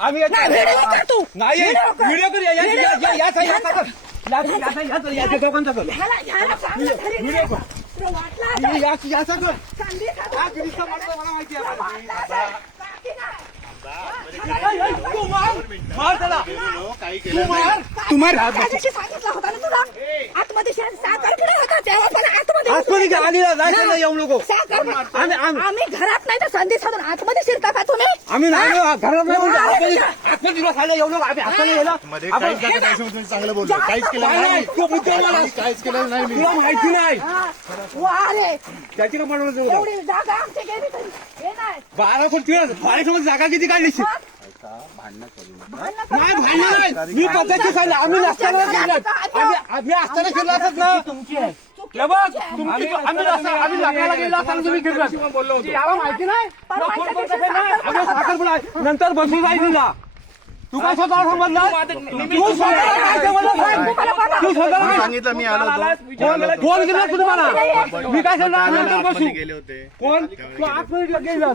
आम्ही नाही व्हिडिओ करूया दोघांचा कर मला माहिती आहे सांगितलं होतं ना तुला आतमध्ये साखर कुठे होता तेव्हा पण आतमध्ये येऊ नको आम्ही घरात नाही तर संधी साधून आतमध्ये शिरता का तुम्ही आम्ही नाही घरात नाही येऊ नको आम्ही हाताने गेला चांगलं बोलतो काहीच केलं नाही काहीच केलं नाही तुला माहिती नाही त्याची एवढी जागा आमची गेली तरी हे नाही 12 कोटी जागा किती काढली नाही मी पद्धती सांगितलं आम्ही नसताना आम्ही असताना केलं असत ना तुमची आम्ही लग्नाला गेला असताना तुम्ही बोललो याला माहिती नाही नंतर बसून जाईल तुला तू काय स्वतः समजला तू स्वतः सांगितलं मी आलो फोन केला तुम्हाला मी काय सांगणार नंतर बसू गेले होते कोण तू आतमध्ये गेलास